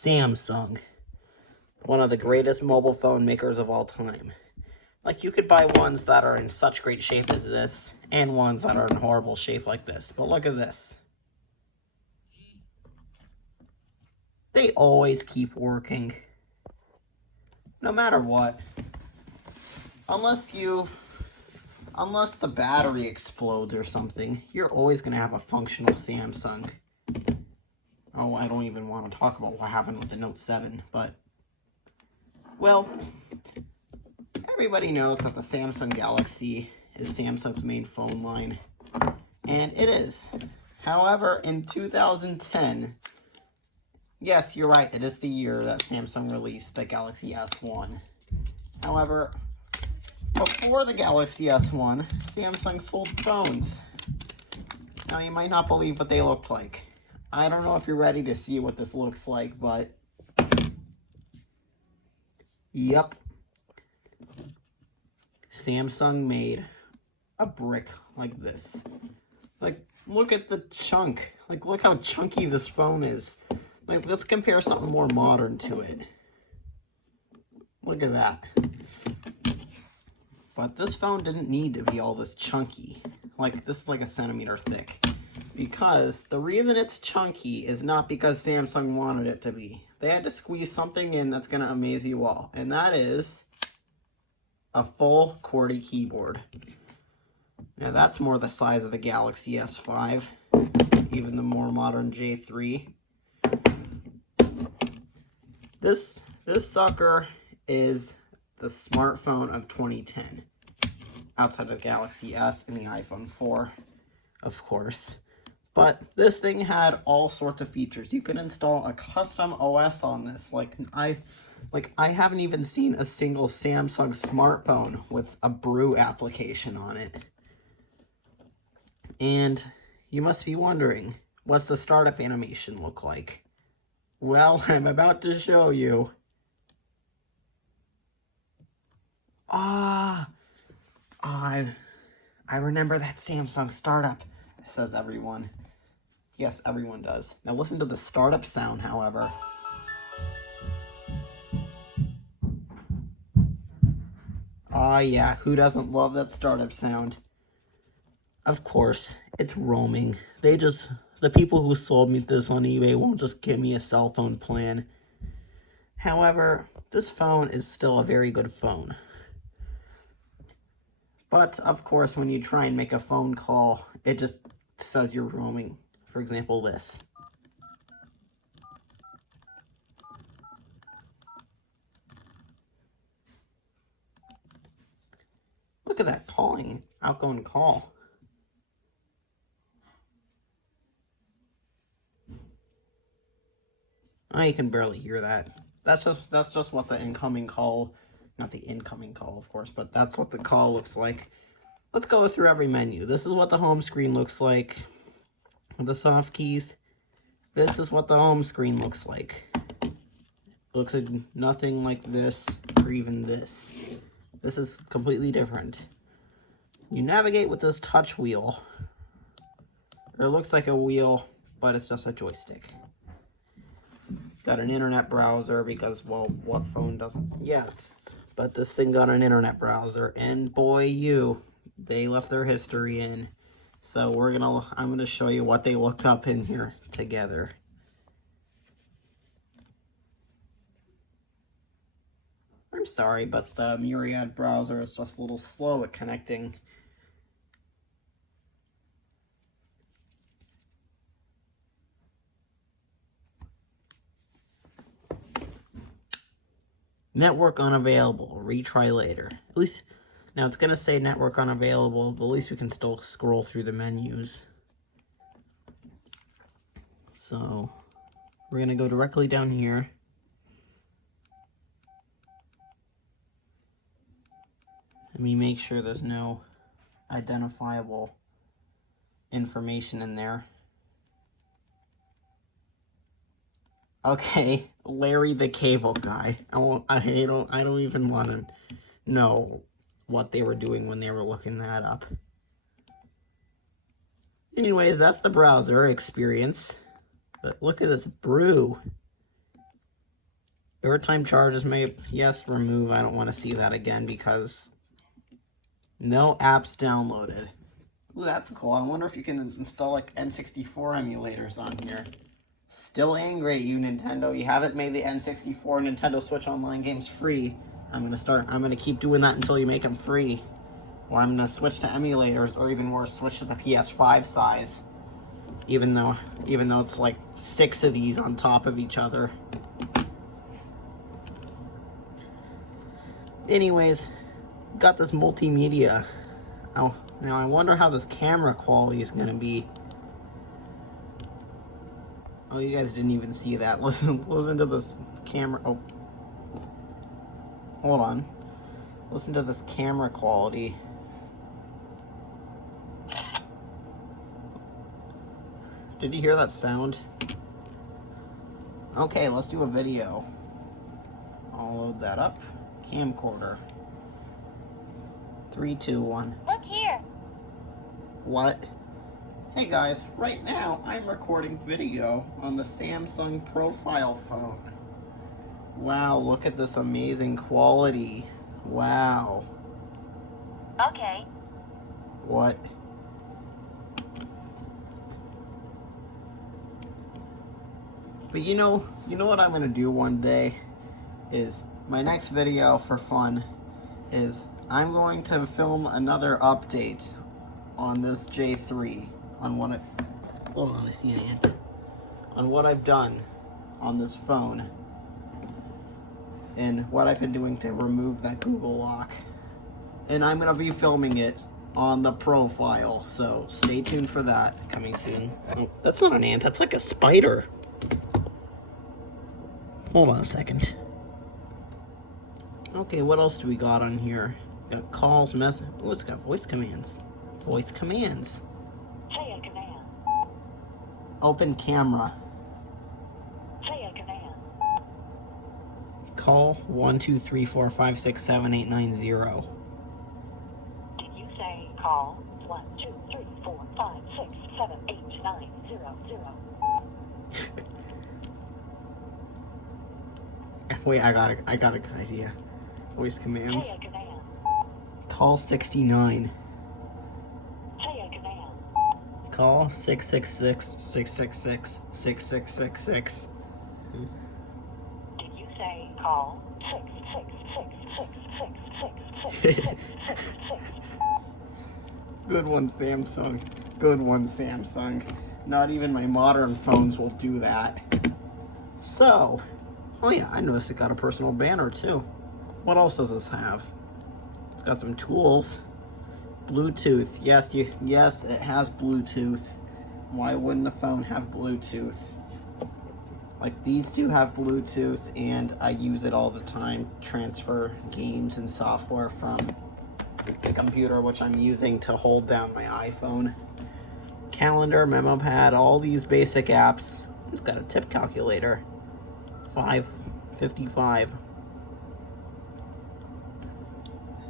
Samsung, one of the greatest mobile phone makers of all time. Like, you could buy ones that are in such great shape as this, and ones that are in horrible shape like this. But look at this. They always keep working. No matter what. Unless the battery explodes or something, you're always going to have a functional Samsung. Oh, I don't even want to talk about what happened with the Note 7, but, well, everybody knows that the Samsung Galaxy is Samsung's main phone line, and it is. However, in 2010, yes, you're right, it is the year that Samsung released the Galaxy S1. However, before the Galaxy S1, Samsung sold phones. Now, you might not believe what they looked like. I don't know if you're ready to see what this looks like, but yep. Samsung made a brick like this. Like, look at the chunk. Like, look how chunky this phone is. Like, let's compare something more modern to it. Look at that. But this phone didn't need to be all this chunky. Like, this is like a centimeter thick. Because the reason it's chunky is not because Samsung wanted it to be. They had to squeeze something in that's going to amaze you all. And that is a full QWERTY keyboard. Now that's more the size of the Galaxy S5. Even the more modern J3. This sucker is the smartphone of 2010. Outside of the Galaxy S and the iPhone 4, of course. But this thing had all sorts of features. You could install a custom OS on this. I haven't even seen a single Samsung smartphone with a Brew application on it. And you must be wondering, what's the startup animation look like? Well, I'm about to show you. I remember that Samsung startup, says everyone. Yes, everyone does. Now listen to the startup sound, however. Yeah, who doesn't love that startup sound? Of course, it's roaming. The people who sold me this on eBay won't just give me a cell phone plan. However, this phone is still a very good phone. But, of course, when you try and make a phone call, it just says you're roaming. For example, this. Look at that outgoing call. Oh, you can barely hear that. That's just what the incoming call, not the incoming call, of course, but that's what the call looks like. Let's go through every menu. This is what the home screen looks like with the soft keys. This is what the home screen looks like. It looks like nothing like this or even this. This is completely different. You navigate with this touch wheel. Or it looks like a wheel, but it's just a joystick. Got an internet browser because, well, what phone doesn't? Yes, but this thing got an internet browser, and boy, they left their history in. So I'm gonna show you what they looked up in here together. I'm sorry, but the Myriad browser is just a little slow at connecting. Network unavailable. Retry later. At least, now it's going to say network unavailable, but at least we can still scroll through the menus. So, we're going to go directly down here. Let me make sure there's no identifiable information in there. Okay, Larry the Cable Guy. I don't even want to know what they were doing when they were looking that up. Anyways, that's the browser experience. But look at this Brew. Airtime charges may, yes, remove. I don't want to see that again because no apps downloaded. Ooh, that's cool. I wonder if you can install like N64 emulators on here. Still angry at you, Nintendo. You haven't made the N64 Nintendo Switch Online games free. I'm gonna keep doing that until you make them free. Or I'm gonna switch to emulators, or even worse, switch to the PS5 size. Even though it's like 6 of these on top of each other. Anyways, got this multimedia. Oh, now I wonder how this camera quality is gonna be. Oh, you guys didn't even see that. Listen to this camera. Oh, hold on. Listen to this camera quality. Did you hear that sound? Okay, let's do a video. I'll load that up. Camcorder. 3, 2, 1. Look here. What? Hey guys, right now I'm recording video on the Samsung Profile phone. Wow, look at this amazing quality. Wow. Okay. What? But you know what I'm gonna do one day is my next video for fun is I'm going to film another update on this J3 on what I hold on, I see an ant. On what I've done on this phone and what I've been doing to remove that Google lock. And I'm gonna be filming it on the Profile, so stay tuned for that. Coming soon. Oh, that's not an ant, that's like a spider. Hold on a second. Okay, what else do we got on here? Got calls, message. Oh, it's got voice commands. Voice commands. Say a command. Open camera. Say a command. Call 1 2 3 4 5 6 7 8 9 0. Did you say call 1 2 3 4 5 6 7 8 9 0 0? Wait, I got a good idea. Voice commands. Say a command. Call 69. Say a command. Call 666 666 6666. Did you say call 6 6 6 6 6 6 6 6 6 6? Good one, Samsung. Good one, Samsung. Not even my modern phones will do that. So, oh yeah, I noticed it got a personal banner too. What else does this have? It's got some tools. Bluetooth. Yes, yes, it has Bluetooth. Why wouldn't a phone have Bluetooth? Like these two have Bluetooth, and I use it all the time. Transfer games and software from the computer, which I'm using to hold down my iPhone. Calendar, memo pad, all these basic apps. It's got a tip calculator. 555.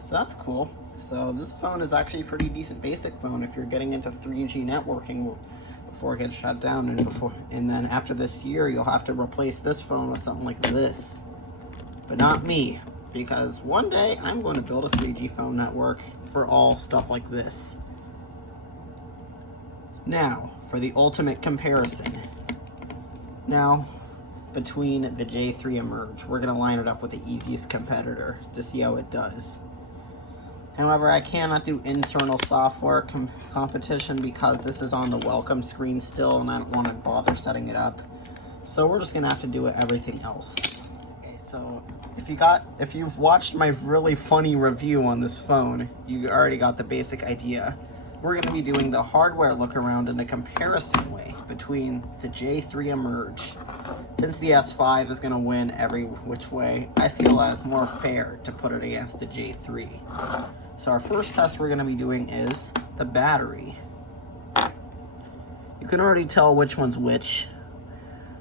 So that's cool. So this phone is actually a pretty decent basic phone if you're getting into 3G networking before it gets shut down, and then after this year you'll have to replace this phone with something like this. But not me, because one day I'm going to build a 3G phone network for all stuff like this. Now, for the ultimate comparison. Now, between the J3 Emerge, we're going to line it up with the easiest competitor to see how it does. However, I cannot do internal software competition because this is on the welcome screen still, and I don't want to bother setting it up. So we're just going to have to do everything else. Okay, so if you've watched my really funny review on this phone, you already got the basic idea. We're going to be doing the hardware look around in a comparison way between the J3 Emerge. Since the S5 is going to win every which way, I feel that's more fair to put it against the J3. So our first test we're going to be doing is the battery. You can already tell which one's which.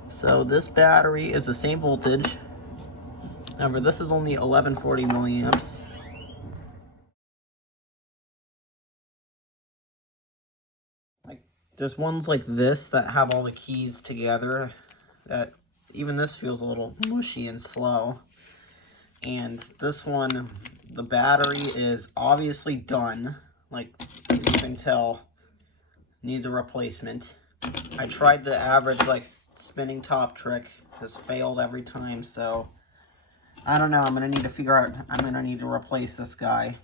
So this battery is the same voltage. Remember, this is only 1140 milliamps. There's ones like this that have all the keys together that Even this feels a little mushy and slow. And this one, the battery is obviously done. Like, you can tell, needs a replacement. I tried the average, like, spinning top trick. Has failed every time, so I don't know. I'm going to need to figure out, I'm going to need to replace this guy.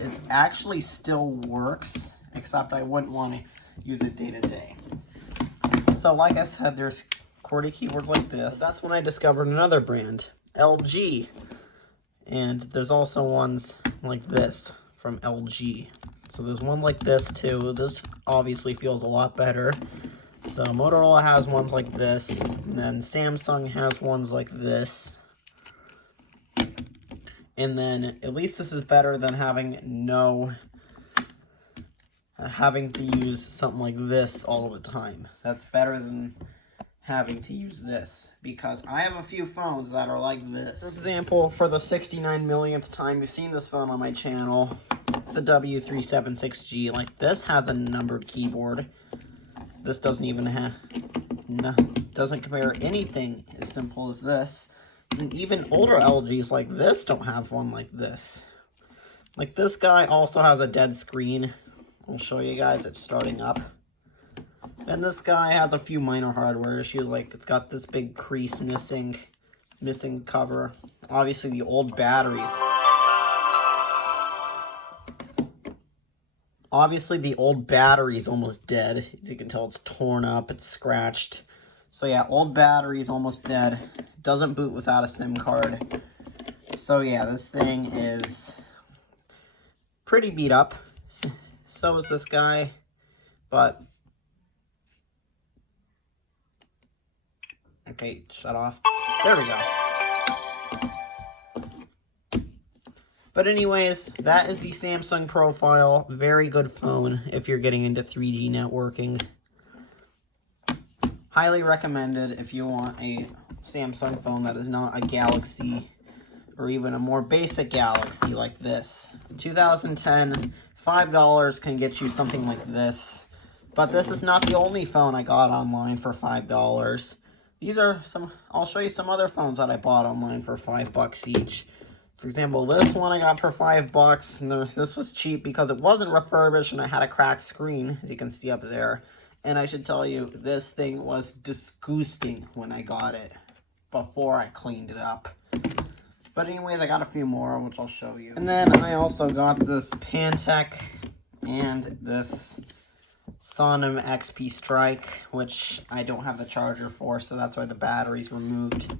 It actually still works, except I wouldn't want to use it day to day. So like I said, there's QWERTY keyboards like this. But that's when I discovered another brand, LG. And there's also ones like this from LG. So there's one like this too. This obviously feels a lot better. So Motorola has ones like this, and then Samsung has ones like this. And then at least this is better than having to use something like this all the time. That's better than having to use this, because I have a few phones that are like this. For example, for the 69 millionth time you've seen this phone on my channel, the W376G, like this has a numbered keyboard. This doesn't even have, doesn't compare anything as simple as this. And even older LGs like this don't have one like this. Like this guy also has a dead screen. I'll show you guys, it's starting up. And this guy has a few minor hardware issues, like it's got this big crease missing cover. Obviously the old batteries. Obviously the old battery's almost dead. As you can tell, it's torn up, it's scratched. So yeah, old battery's almost dead. Doesn't boot without a SIM card. So yeah, this thing is pretty beat up. So is this guy, but okay, shut off. There we go. But anyways, that is the Samsung Profile. Very good phone if you're getting into 3G networking. Highly recommended if you want a Samsung phone that is not a Galaxy or even a more basic Galaxy like this. 2010, $5 can get you something like this. But this is not the only phone I got online for $5. These are some, I'll show you some other phones that I bought online for $5 each. For example, this one I got for $5, and this was cheap because it wasn't refurbished and I had a cracked screen, as you can see up there. And I should tell you, this thing was disgusting when I got it, before I cleaned it up. But anyways, I got a few more, which I'll show you. And then I also got this Pantech and this Sonim XP Strike, which I don't have the charger for, so that's why the battery's removed.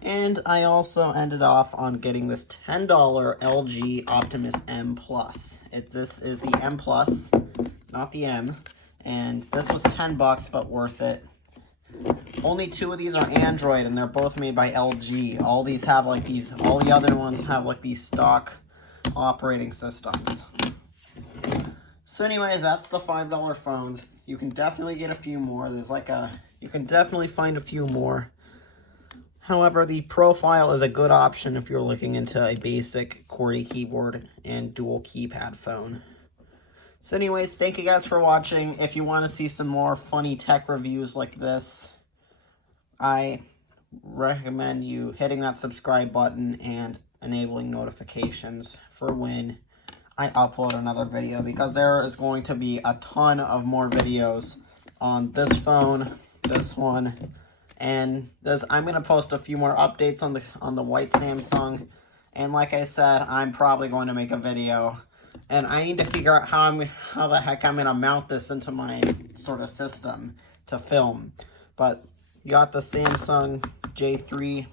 And I also ended off on getting this $10 LG Optimus M Plus. This is the M Plus, not the M. And this was $10, but worth it. Only 2 of these are Android, and they're both made by LG. All these have like these, all the other ones have like these stock operating systems. So anyways, that's the $5 phones. You can definitely get a few more. You can definitely find a few more. However, the Profile is a good option if you're looking into a basic QWERTY keyboard and dual keypad phone. So anyways, thank you guys for watching. If you want to see some more funny tech reviews like this, I recommend you hitting that subscribe button and enabling notifications for when I upload another video, because there is going to be a ton of more videos on this phone, this one, and I'm going to post a few more updates on the white Samsung. And like I said, I'm probably going to make a video. And I need to figure out how the heck I'm going to mount this into my sort of system to film. But you got the Samsung J3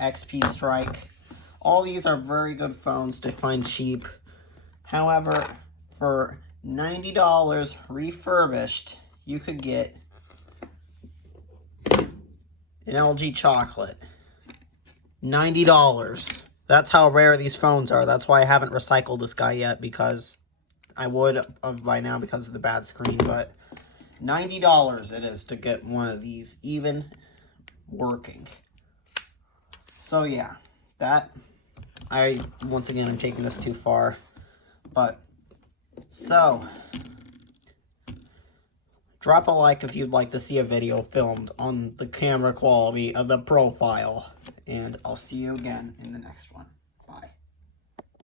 XP Strike. All these are very good phones to find cheap. However, for $90 refurbished, you could get an LG Chocolate. $90. That's how rare these phones are. That's why I haven't recycled this guy yet, because I would have by now because of the bad screen. But $90 it is to get one of these, even working. So yeah, once again, I'm taking this too far. But, so, Drop a like if you'd like to see a video filmed on the camera quality of the profile. And I'll see you again in the next one. Bye.